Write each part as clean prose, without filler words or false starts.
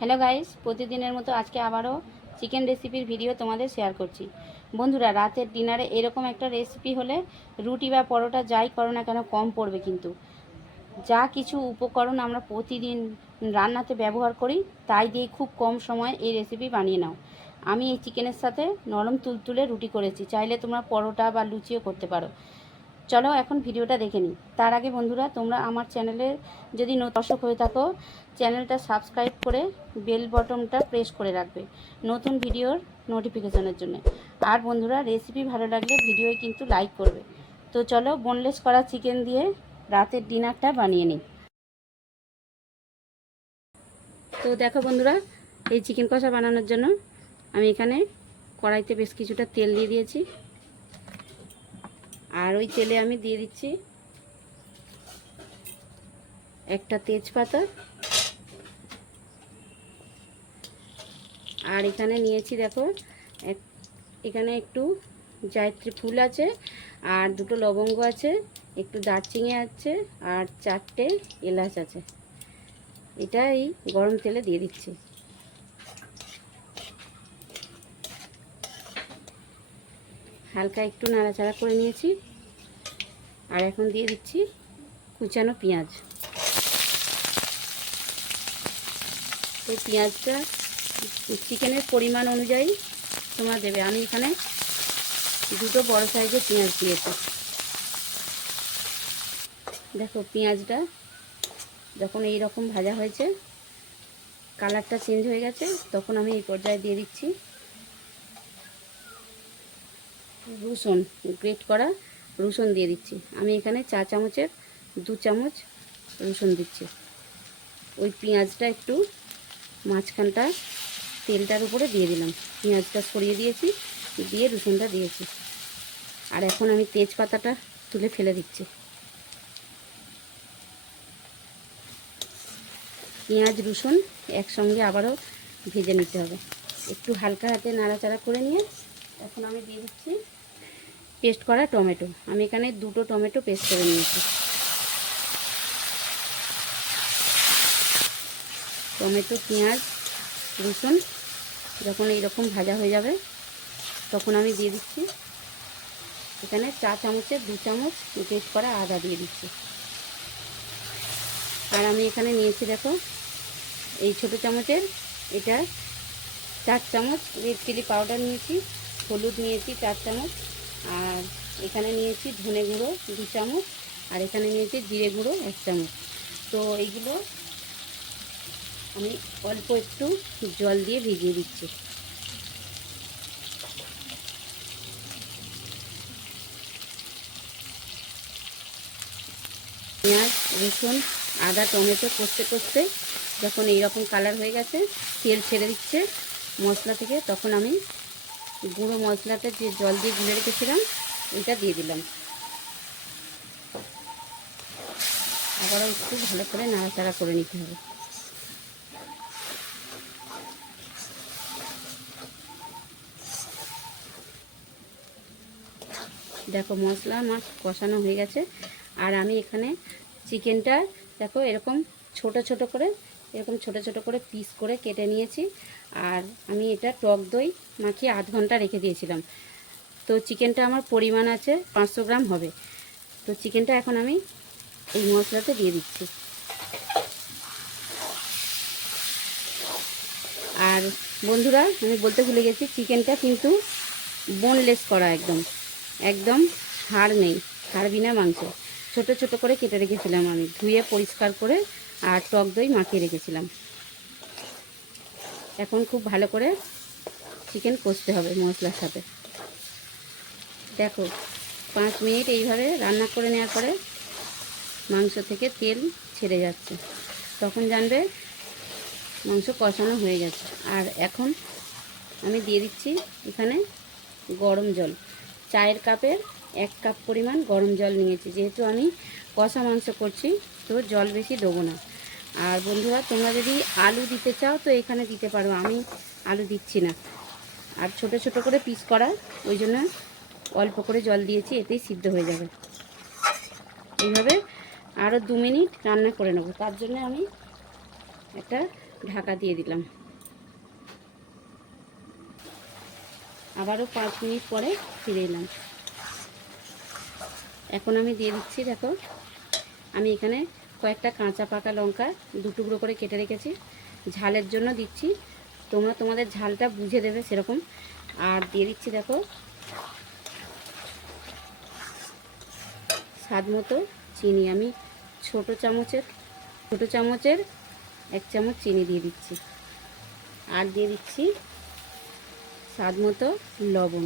Hello guys, প্রতিদিনের মতো আজকে আবারও চিকেন রেসিপির ভিডিও তোমাদের শেয়ার করছি। বন্ধুরা, রাতের ডিনারে এরকম একটা রেসিপি হলে রুটি বা পরোটা যাই করো না কেন কম পড়বে। কিন্তু যা কিছু উপকরণ আমরা প্রতিদিন রান্নাতে ব্যবহার করি তাই দিয়ে খুব কম সময়ে এই রেসিপি বানিয়ে নাও। আমি এই চিকেনের সাথে নরম তুলতুলে রুটি করেছি, চাইলে তোমরা পরোটা বা লুচিও করতে পারো। চলো এখন ভিডিওটা দেখে নিই। তার আগে বন্ধুরা, তোমরা আমার চ্যানেলের যদি দর্শক হয়ে থাকো, চ্যানেলটা সাবস্ক্রাইব করে বেল বটনটা প্রেস করে রাখবে নতুন ভিডিওর নোটিফিকেশনের জন্য। আর বন্ধুরা, রেসিপি ভালো লাগলে ভিডিও কিন্তু লাইক করবে। তো চলো বোনলেস করা চিকেন দিয়ে রাতের ডিনারটা বানিয়ে নিই। তো দেখো বন্ধুরা, এই চিকেন কষা বানানোর জন্য আমি এখানে কড়াইতে বেশ কিছুটা তেল দিয়ে দিয়েছি। আর ওই তেলে আমি দিয়ে দিচ্ছি একটা তেজপাতা, আর এখানে নিয়েছি দেখো এখানে একটু জায়ত্রী ফুল আছে, আর দুটো লবঙ্গ আছে, একটু দারচিনি আছে, আর 4টে এলাচ আছে। এটা এই গরম তেলে দিয়ে দিচ্ছি। হালকা একটু নাড়াচাড়া করে নিয়েছি। আর এখন দিয়ে দিচ্ছি কুচানো পেঁয়াজ। এই পেঁয়াজটা চিকেনের পরিমাণ অনুযায়ী তোমরা দেবে। আমি এখানে দুটো বড় সাইজের পেঁয়াজ দিয়েছি। দেখো পেঁয়াজটা যখন এই রকম ভাজা হয়েছে, কালারটা চেঞ্জ হয়ে গেছে, তখন আমি এই পর্যায়ে দিয়ে দিচ্ছি রসুন, গ্রেট করা রসুন দিয়ে দিচ্ছি। আমি এখানে 4 চামচের 2 চামচ রসুন দিচ্ছি। ওই পেঁয়াজটা একটু মাঝখানটা তেলটার উপরে দিয়ে দিলাম, পেঁয়াজটা সরিয়ে দিয়েছি, দিয়ে রসুনটা দিয়েছি। আর এখন আমি তেজপাতাটা তুলে ফেলে দিচ্ছি। পেঁয়াজ রসুন একসঙ্গে আবারও ভেজে নিতে হবে। একটু হালকা হাতে নাড়াচাড়া করে নিয়ে এখন আমি দিয়ে দিচ্ছি পেস্ট করা টমেটো। আমি এখানে 2টো টমেটো পেস্ট করে নিয়েছি। টমেটো, পেঁয়াজ, রসুন যখন এইরকম ভাজা হয়ে যাবে, তখন আমি দিয়ে দিচ্ছি এখানে 4 চামচের 2 চামচ পেস্ট করা আদা দিয়ে দিচ্ছি। আর আমি এখানে নিয়েছি দেখো এই ছোটো চামচের, এটা 4 চামচ রেড চিলি পাউডার নিয়েছি, হলুদ নিয়েছি 4 চামচ, আর এখানে নিয়েছি ধনে গুঁড়ো 2 চামচ, আর এখানে নিয়েছি জিরে গুঁড়ো 1 চামচ। তো এইগুলো আমি অল্প একটু জল দিয়ে ভিজিয়ে দিচ্ছি। পেঁয়াজ, রসুন, আদা, টমেটো কষতে কষতে যখন এইরকম কালার হয়ে গেছে, তেল ছেড়ে দিচ্ছে মশলা থেকে, তখন আমি গুঁড়ো মশলাটা যে জল দিয়ে গুলে রেখেছিলাম ওইটা দিয়ে দিলাম। আবারও একটু ভালো করে নাড়াচাড়া করে নিতে হবে। দেখো মশলা আমার কষানো হয়ে গেছে। আর আমি এখানে চিকেনটা দেখো এরকম ছোট ছোট করে পিস করে কেটে নিয়েছি। আর আমি এটা টক দই মাখিয়ে 8 ঘন্টা রেখে দিয়েছিলাম। তো চিকেনটা আমার পরিমাণ আছে 500 গ্রাম হবে। তো চিকেনটা এখন আমি এই মশলাতে দিয়ে দিচ্ছি। আর বন্ধুরা, আমি বলতে ভুলে গেছি, চিকেনটা কিন্তু বোনলেস করা, একদম একদম হাড় নেই, হাড় বিনা মাংস। ছোট ছোট করে কেটে রেখেছিলাম, আমি ধুয়ে পরিষ্কার করে আর টক দই মাখিয়ে রেখেছিলাম। এখন খুব ভালো করে চিকেন কষতে হবে মশলার সাথে। দেখো 5 মিনিট এইভাবে রান্না করে নেওয়ার পরে মাংস থেকে তেল ছেড়ে যাচ্ছে, তখন জানবে মাংস কষানো হয়ে গেছে। আর এখন আমি দিয়ে দিচ্ছি এখানে গরম জল। চায়ের কাপের 1 কাপ পরিমাণ গরম জল নিয়েছি, যেহেতু আমি কষা মাংস করছি তো জল বেশি দেবো না। আর বন্ধুরা, তোমরা যদি আলু দিতে চাও তো এখানে দিতে পারো, আমি আলু দিচ্ছি না। আর ছোট ছোট করে পিস করা, ওই জন্য অল্প করে জল দিয়েছি, এতেই সিদ্ধ হয়ে যাবে। এইভাবে আরও 2 মিনিট রান্না করে নেব। তার জন্য আমি একটা ঢাকা দিয়ে দিলাম। আবারও 5 মিনিট পরে ফিরে এলাম। এখন আমি দিয়ে দিচ্ছি, দেখো আমি এখানে কয়েকটা কাঁচা পাকা লঙ্কা 2 টুকরো করে কেটে রেখেছি, ঝালের জন্য দিচ্ছি, তোমরা তোমাদের ঝালটা বুঝে দেবে সেরকম। আর দিয়ে দিচ্ছি দেখো স্বাদ মতো চিনি, আমি ছোট চামচের 1 চামচ চিনি দিয়ে দিচ্ছি। আর দিয়ে দিচ্ছি স্বাদ মতো লবণ।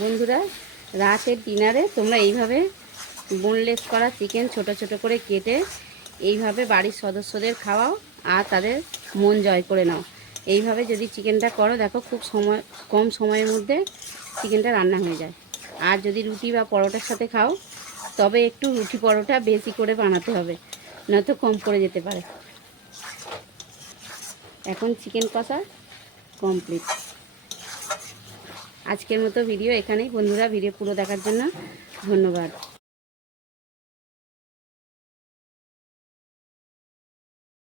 বন্ধুরা, রাতের ডিনারে তোমরা এইভাবে বোনলেস করা চিকেন ছোট ছোট করে কেটে এইভাবে বাড়ির সদস্যদের খাওয়াও আর তাদের মন জয় করে নাও। এইভাবে যদি চিকেনটা করো, দেখো খুব কম সময়ের মধ্যে চিকেনটা রান্না হয়ে যায়। আর যদি রুটি বা পরোটার সাথে খাও, তবে একটু রুটি পরোটা বেশি করে বানাতে হবে, নয়তো কম পড়ে যেতে পারে। এখন চিকেন কষা কমপ্লিট। আজকের মতো ভিডিও এখানেই। বন্ধুরা, ভিডিও পুরো দেখার জন্য ধন্যবাদ।